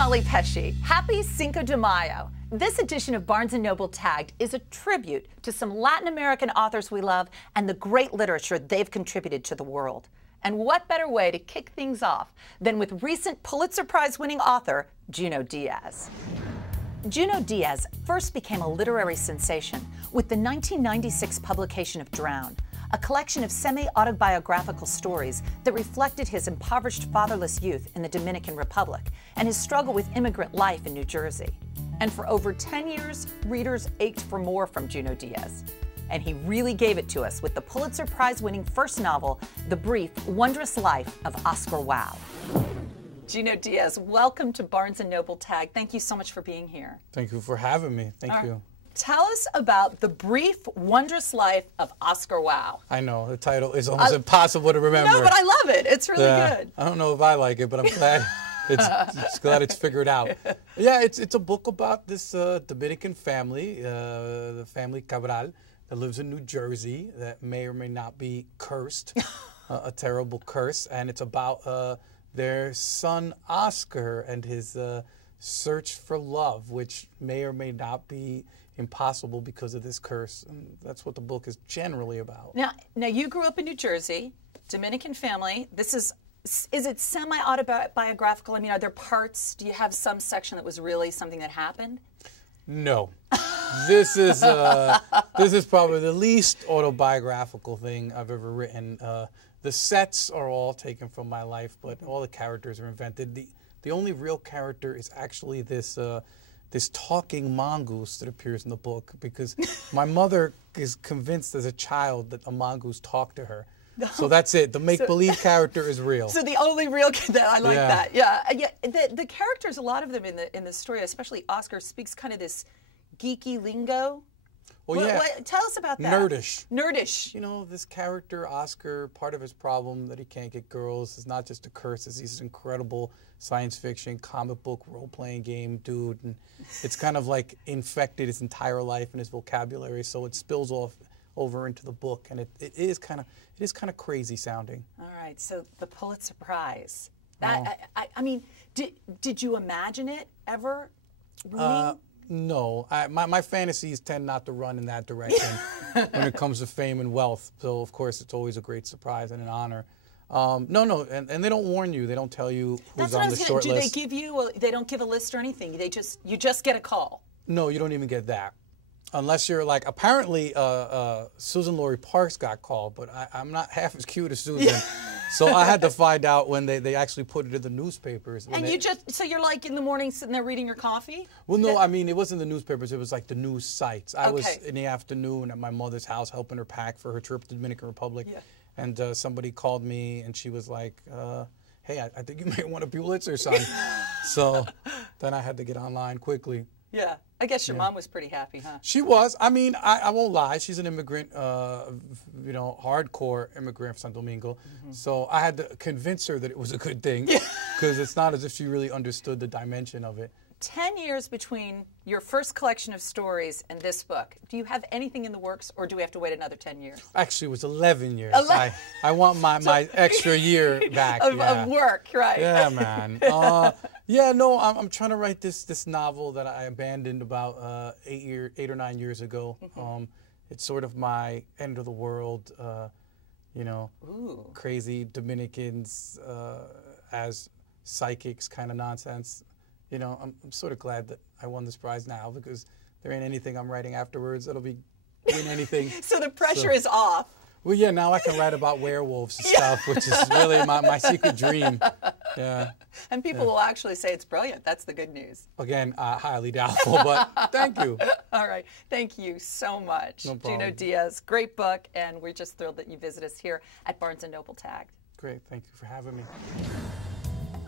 Molly Pesci. Happy Cinco de Mayo. This edition of Barnes & Noble Tagged is a tribute to some Latin American authors we love and the great literature they've contributed to the world. And what better way to kick things off than with recent Pulitzer Prize-winning author Junot Diaz. Junot Diaz first became a literary sensation with the 1996 publication of Drown, a collection of semi-autobiographical stories that reflected his impoverished fatherless youth in the Dominican Republic and his struggle with immigrant life in New Jersey. And for over 10 years, readers ached for more from Junot Diaz. And he really gave it to us with the Pulitzer Prize-winning first novel, The Brief, Wondrous Life of Oscar Wilde. Junot Diaz, welcome to Barnes & Noble Tagged. Thank you so much for being here. Thank you for having me. Thank you. Tell us about The Brief, Wondrous Life of Oscar Wilde. I know, the title is almost impossible to remember. No, but I love it. It's really good. I don't know if I like it, but I'm glad glad it's figured out. Yeah, it's a book about this Dominican family, the family Cabral, that lives in New Jersey, that may or may not be cursed, a terrible curse, and it's about their son Oscar and his search for love, which may or may not be impossible because of this curse, and that's what the book is generally about. Now you grew up in New Jersey, Dominican family. This is it semi-autobiographical? I mean, are there parts? Do you have some section that was really something that happened? No. This is probably the least autobiographical thing I've ever written. The sets are all taken from my life, but all the characters are invented. The only real character is actually this talking mongoose that appears in the book, because my mother is convinced as a child that a mongoose talked to her. So that's it. The make-believe character is real. So the only real I like that. Yeah. The characters, a lot of them in the story, especially Oscar, speaks kind of this geeky lingo. Well, tell us about that. Nerdish. Nerdish. You know, this character, Oscar, part of his problem that he can't get girls is not just a curse, it's this incredible science fiction, comic book, role-playing game dude. And it's kind of like infected his entire life and his vocabulary, so it spills off over into the book, and it is kind of crazy sounding. All right, so the Pulitzer Prize. I mean, did you imagine it ever? No, my fantasies tend not to run in that direction when it comes to fame and wealth. So of course it's always a great surprise and an honor. No, and they don't warn you. They don't tell you who's on the short list. Do they give you? Well, they don't give a list or anything. You just get a call. No, you don't even get that, unless you're like, apparently Susan Laurie Parks got called, but I'm not half as cute as Susan. So I had to find out when they actually put it in the newspapers. And so you're like in the morning sitting there reading your coffee? Well, no, I mean, it wasn't the newspapers. It was like the news sites. I was in the afternoon at my mother's house helping her pack for her trip to the Dominican Republic. Yeah. And somebody called me and she was like, hey, I think you may want a Pulitzer, son. So then I had to get online quickly. Yeah, I guess your mom was pretty happy, huh? She was. I mean, I won't lie. She's an immigrant, you know, hardcore immigrant from San Domingo. So I had to convince her that it was a good thing, because it's not as if she really understood the dimension of it. 10 years between your first collection of stories and this book. Do you have anything in the works, or do we have to wait another 10 years? Actually, it was 11 years. I want my extra year back. Of work, right? Yeah, man. Yeah, no, I'm trying to write this novel that I abandoned about 8 or 9 years ago. It's sort of my end of the world, you know, crazy Dominicans as psychics kind of nonsense. You know, I'm sort of glad that I won this prize now, because there ain't anything I'm writing afterwards that'll be win anything. So the pressure is off. Well, yeah, now I can write about werewolves and stuff, which is really my secret dream. Yeah. And people will actually say it's brilliant. That's the good news. Again, highly doubtful, but thank you. All right. Thank you so much. No problem. Junot Diaz, great book, and we're just thrilled that you visit us here at Barnes & Noble Tagged. Great. Thank you for having me.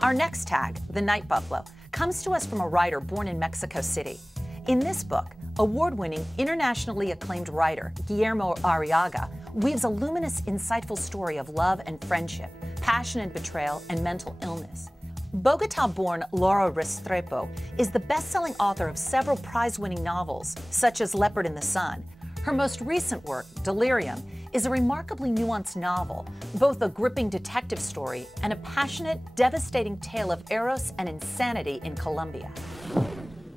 Our next tag, The Night Buffalo, comes to us from a writer born in Mexico City. In this book, award-winning, internationally acclaimed writer Guillermo Arriaga weaves a luminous, insightful story of love and friendship, passion and betrayal, and mental illness. Bogota-born Laura Restrepo is the best-selling author of several prize-winning novels, such as Leopard in the Sun. Her most recent work, Delirium, is a remarkably nuanced novel, both a gripping detective story and a passionate, devastating tale of eros and insanity in Colombia.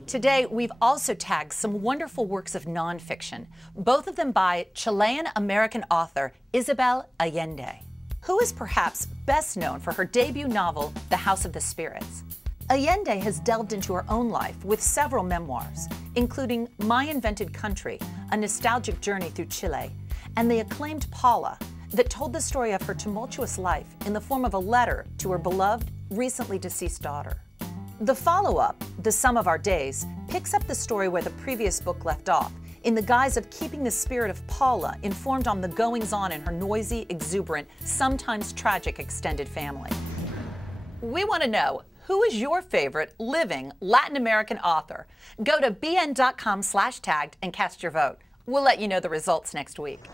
Today, we've also tagged some wonderful works of nonfiction, both of them by Chilean-American author Isabel Allende, who is perhaps best known for her debut novel, The House of the Spirits. Allende has delved into her own life with several memoirs, including My Invented Country, a nostalgic journey through Chile, and the acclaimed Paula, that told the story of her tumultuous life in the form of a letter to her beloved, recently deceased daughter. The follow-up, The Sum of Our Days, picks up the story where the previous book left off, in the guise of keeping the spirit of Paula informed on the goings-on in her noisy, exuberant, sometimes tragic extended family. We want to know, who is your favorite living Latin American author? Go to bn.com/tagged and cast your vote. We'll let you know the results next week.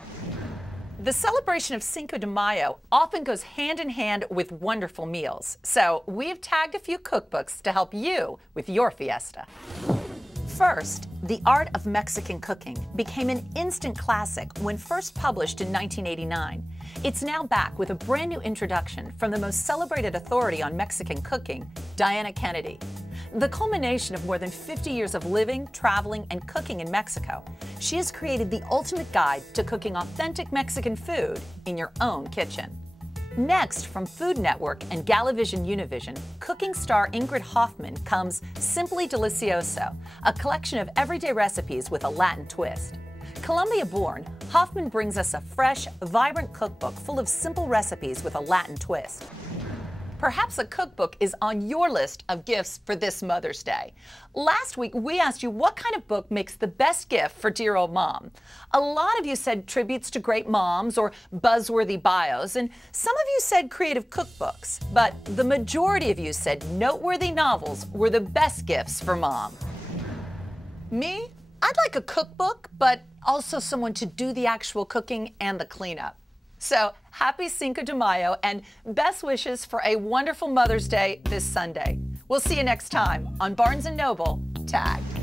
The celebration of Cinco de Mayo often goes hand in hand with wonderful meals, so we've tagged a few cookbooks to help you with your fiesta. First, The Art of Mexican Cooking became an instant classic when first published in 1989. It's now back with a brand new introduction from the most celebrated authority on Mexican cooking, Diana Kennedy. The culmination of more than 50 years of living, traveling, and cooking in Mexico, she has created the ultimate guide to cooking authentic Mexican food in your own kitchen. Next, from Food Network and Galavision Univision, cooking star Ingrid Hoffman comes Simply Delicioso, a collection of everyday recipes with a Latin twist. Colombia-born, Hoffman brings us a fresh, vibrant cookbook full of simple recipes with a Latin twist. Perhaps a cookbook is on your list of gifts for this Mother's Day. Last week, we asked you what kind of book makes the best gift for dear old mom. A lot of you said tributes to great moms or buzzworthy bios, and some of you said creative cookbooks, but the majority of you said noteworthy novels were the best gifts for mom. Me? I'd like a cookbook, but also someone to do the actual cooking and the cleanup. So happy Cinco de Mayo and best wishes for a wonderful Mother's Day this Sunday. We'll see you next time on Barnes & Noble Tagged.